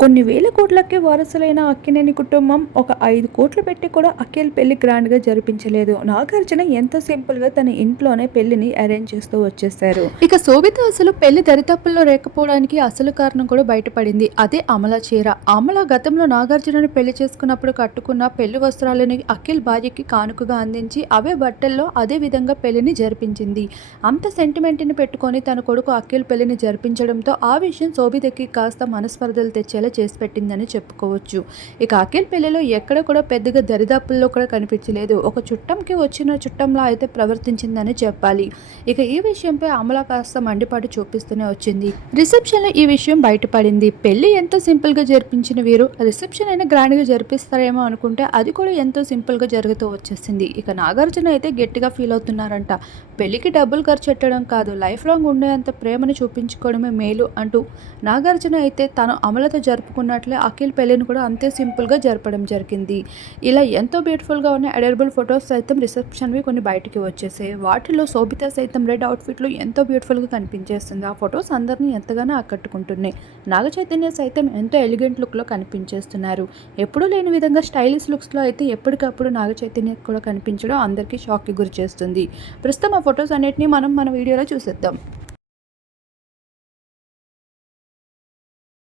కొన్ని వేల కోట్లకి వారసులైన అక్కినేని కుటుంబం ఒక 5 కోట్లు పెట్టి కూడా అఖిల్ పెళ్లి గ్రాండ్గా జరిపించలేదు. నాగార్జున ఎంతో సింపుల్గా తన ఇంట్లోనే పెళ్లిని అరేంజ్ చేస్తూ వచ్చేసారు. ఇక శోభిత అసలు పెళ్లి దరిదాపుల్లో లేకపోవడానికి అసలు కారణం కూడా బయటపడింది. అదే అమల చీర. అమల గతంలో నాగార్జునని పెళ్లి చేసుకున్నప్పుడు కట్టుకున్న పెళ్లి వస్త్రాలని అఖిల్ భార్యకి కానుకగా అందించి అవే బట్టల్లో అదే విధంగా పెళ్లిని జరిపించింది. అంత సెంటిమెంట్ని పెట్టుకొని తన కొడుకు అఖిల్ పెళ్లిని జరిపించడంతో ఆ విషయం శోభితకి కాస్త మనస్పర్ధలు తెచ్చేలా చేసి పెట్టిందని చెప్పుకోవచ్చు. ఇక అఖిల్ పెళ్లిలో ఎక్కడ కూడా పెద్దగా దరిదాపుల్లో కూడా కనిపించలేదు. ఒక చుట్టంకి వచ్చిన చుట్టంలా అయితే ప్రవర్తించిందని చెప్పాలి. ఇక ఈ విషయంపై అమల కాస్త మండిపాటు చూపిస్తూనే వచ్చింది. రిసెప్షన్ లో ఈ విషయం బయటపడింది. పెళ్లి ఎంతో సింపుల్ గా జరిపించిన వీరు రిసెప్షన్ అయినా గ్రాండ్ గా జరిపిస్తారేమో అనుకుంటే అది కూడా ఎంతో సింపుల్ గా జరుగుతూ వచ్చేసింది. ఇక నాగార్జున అయితే గట్టిగా ఫీల్ అవుతున్నారంట. పెళ్లికి డబ్బులు ఖర్చు పెట్టడం కాదు, లైఫ్ లాంగ్ ఉండేంత ప్రేమను చూపించుకోవడమే మేలు అంటూ నాగార్జున అయితే తను అమలతో జరుపుకున్నట్లే అఖిల్ పెళ్లిని కూడా అంతే సింపుల్గా జరపడం జరిగింది. ఇలా ఎంతో బ్యూటిఫుల్గా ఉన్న అడరబుల్ ఫొటోస్ సైతం రిసెప్షన్వి కొన్ని బయటికి వచ్చేసాయి. వాటిలో శోభిత సైతం రెడ్ అవుట్ఫిట్లో ఎంతో బ్యూటిఫుల్గా కనిపించేస్తుంది. ఆ ఫొటోస్ అందరినీ ఎంతగానో ఆకట్టుకుంటున్నాయి. నాగ చైతన్య సైతం ఎంతో ఎలిగెంట్ లుక్లో కనిపించేస్తున్నారు. ఎప్పుడూ లేని విధంగా స్టైలిష్ లుక్స్లో అయితే ఎప్పటికప్పుడు నాగ చైతన్య కూడా కనిపించడం అందరికీ షాక్కి గురి చేస్తుంది. ప్రస్తుతం ఆ ఫొటోస్ అన్నిటినీ మనం మన వీడియోలో చూసేద్దాం.